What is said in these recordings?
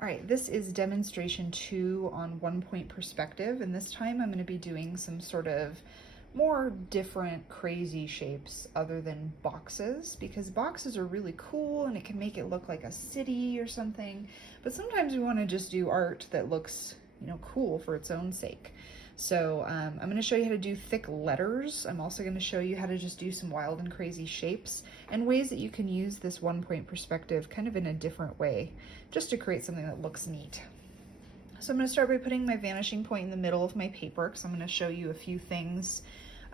All right, this is demonstration 2 on 1-point perspective, and this time I'm going to be doing some sort of more different crazy shapes other than boxes, because boxes are really cool and it can make it look like a city or something, but sometimes we want to just do art that looks, cool for its own sake. So I'm going to show you how to do thick letters. I'm also going to show you how to just do some wild and crazy shapes and ways that you can use this 1-point perspective kind of in a different way, just to create something that looks neat. So I'm going to start by putting my vanishing point in the middle of my paper, because I'm going to show you a few things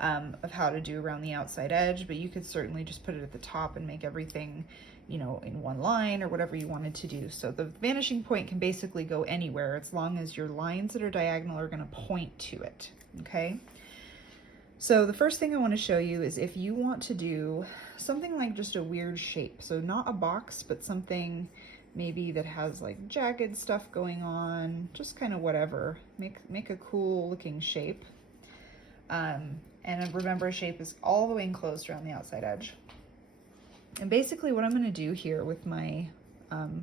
of how to do around the outside edge, but you could certainly just put it at the top and make everything, in one line or whatever you wanted to do. So the vanishing point can basically go anywhere as long as your lines that are diagonal are going to point to it, okay? So the first thing I want to show you is if you want to do something like just a weird shape, so not a box, but something maybe that has like jagged stuff going on, just kind of whatever, make a cool looking shape. And remember, a shape is all the way enclosed around the outside edge. And basically what I'm going to do here with my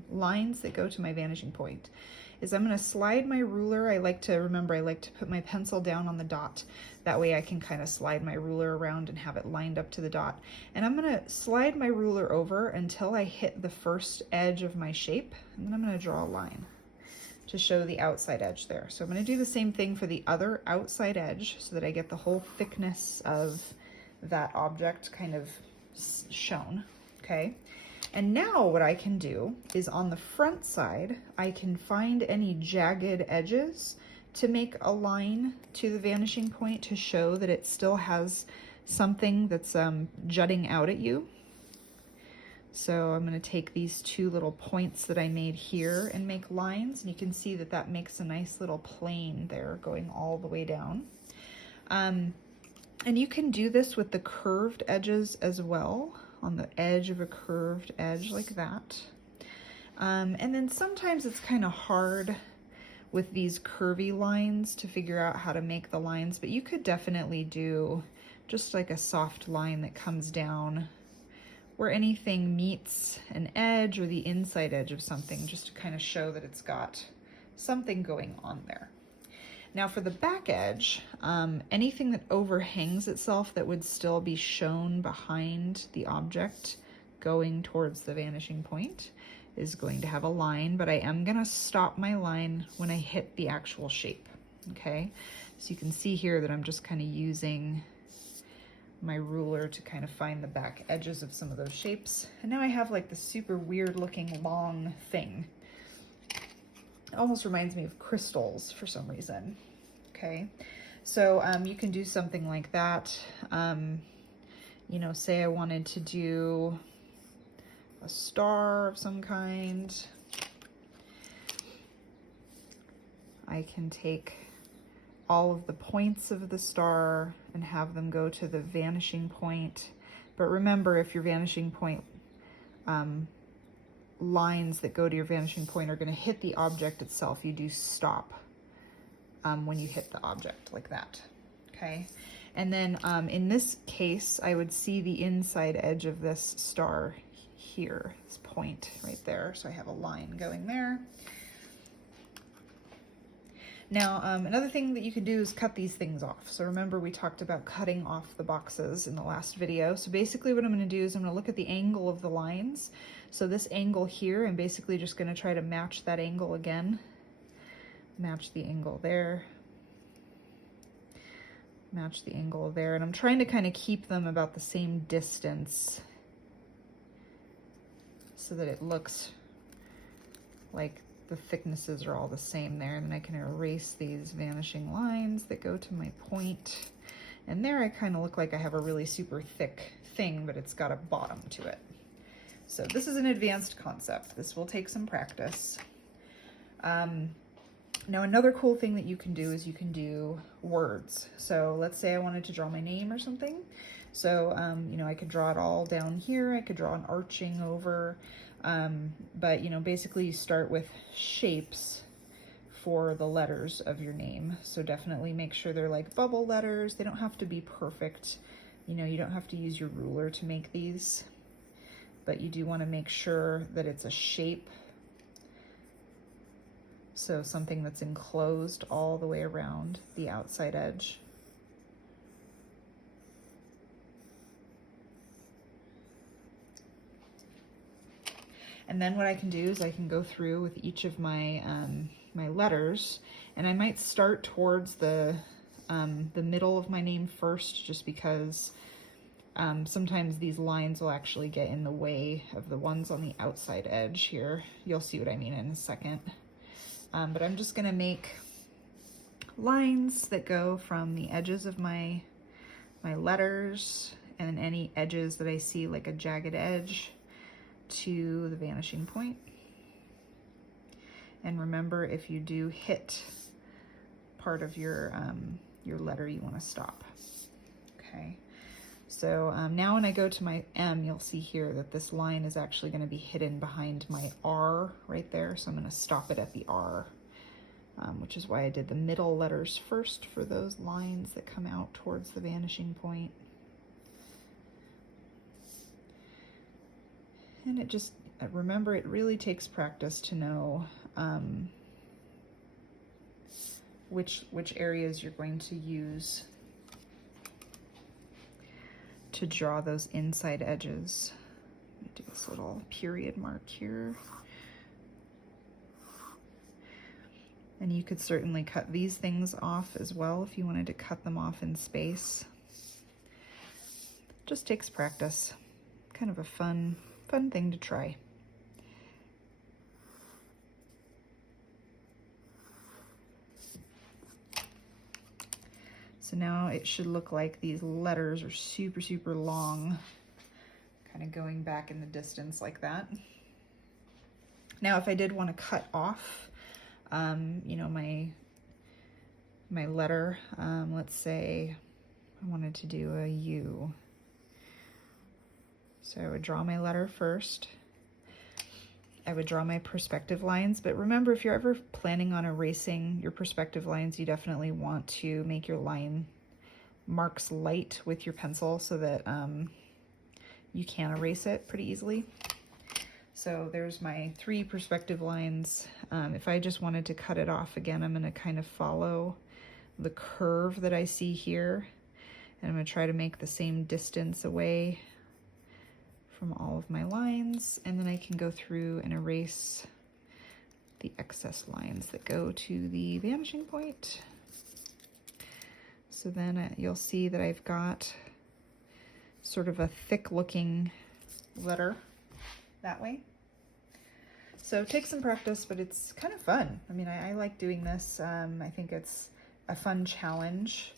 lines that go to my vanishing point is I'm going to slide my ruler. I like to put my pencil down on the dot. That way I can kind of slide my ruler around and have it lined up to the dot. And I'm going to slide my ruler over until I hit the first edge of my shape, and then I'm going to draw a line to show the outside edge there. So I'm going to do the same thing for the other outside edge so that I get the whole thickness of that object kind of shown, okay? And now what I can do is on the front side, I can find any jagged edges to make a line to the vanishing point to show that it still has something that's jutting out at you. So I'm going to take these two little points that I made here and make lines, and you can see that that makes a nice little plane there going all the way down. And you can do this with the curved edges as well, on the edge of a curved edge like that. And then sometimes it's kind of hard with these curvy lines to figure out how to make the lines, but you could definitely do just like a soft line that comes down where anything meets an edge or the inside edge of something, just to kind of show that it's got something going on there. Now for the back edge, anything that overhangs itself that would still be shown behind the object going towards the vanishing point is going to have a line, but I am going to stop my line when I hit the actual shape, okay? So you can see here that I'm just kind of using my ruler to kind of find the back edges of some of those shapes. And now I have like the super weird looking long thing. It almost reminds me of crystals for some reason. Okay, so you can do something like that. Say I wanted to do a star of some kind. I can take all of the points of the star and have them go to the vanishing point. But remember, if your vanishing point lines that go to your vanishing point are going to hit the object itself, you do stop when you hit the object like that, okay? And then in this case, I would see the inside edge of this star here, this point right there. So I have a line going there. Now, another thing that you can do is cut these things off. So remember, we talked about cutting off the boxes in the last video. So basically what I'm going to do is I'm going to look at the angle of the lines. So this angle here, I'm basically just going to try to match that angle again. Match the angle there. Match the angle there. And I'm trying to kind of keep them about the same distance so that it looks like the thicknesses are all the same there. And then I can erase these vanishing lines that go to my point. And there I kind of look like I have a really super thick thing, but it's got a bottom to it. So this is an advanced concept. This will take some practice. Now another cool thing that you can do is you can do words. So let's say I wanted to draw my name or something. So, I could draw it all down here. I could draw an arching over. But basically you start with shapes for the letters of your name. So definitely make sure they're like bubble letters. They don't have to be perfect. You don't have to use your ruler to make these, but you do want to make sure that it's a shape So something that's enclosed all the way around the outside edge. And then what I can do is I can go through with each of my my letters, and I might start towards the middle of my name first, just because sometimes these lines will actually get in the way of the ones on the outside edge here. You'll see what I mean in a second. But I'm just gonna make lines that go from the edges of my letters and any edges that I see like a jagged edge to the vanishing point. And remember, if you do hit part of your letter, you want to stop. Okay. So now when I go to my M, you'll see here that this line is actually going to be hidden behind my R right there. So I'm going to stop it at the R, which is why I did the middle letters first for those lines that come out towards the vanishing point. And it just, remember, it really takes practice to know which areas you're going to use to draw those inside edges. Let me do this little period mark here. And you could certainly cut these things off as well if you wanted to cut them off in space. Just takes practice. Kind of a fun thing to try. So now it should look like these letters are super, super long, kind of going back in the distance like that. Now, if I did want to cut off, you know, my letter, let's say I wanted to do a U. So I would draw my letter first. I would draw my perspective lines, but remember, if you're ever planning on erasing your perspective lines, you definitely want to make your line marks light with your pencil so that you can erase it pretty easily. So there's my 3 perspective lines. If I just wanted to cut it off again, I'm going to kind of follow the curve that I see here, and I'm going to try to make the same distance away from all of my lines, and then I can go through and erase the excess lines that go to the vanishing point. So then you'll see that I've got sort of a thick looking letter that way. So take some practice, but it's kind of fun. I mean, I like doing this. I think it's a fun challenge.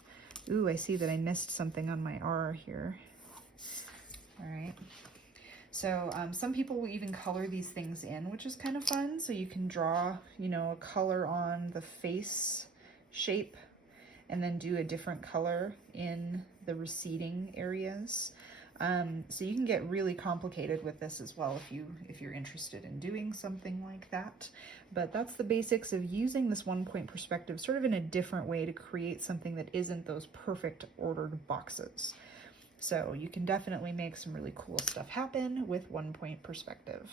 Ooh, I see that I missed something on my R here. All right. So some people will even color these things in, which is kind of fun. So you can draw, you know, a color on the face shape and then do a different color in the receding areas. So you can get really complicated with this as well if you're interested in doing something like that. But that's the basics of using this 1-point perspective sort of in a different way to create something that isn't those perfect ordered boxes. So you can definitely make some really cool stuff happen with 1-point perspective.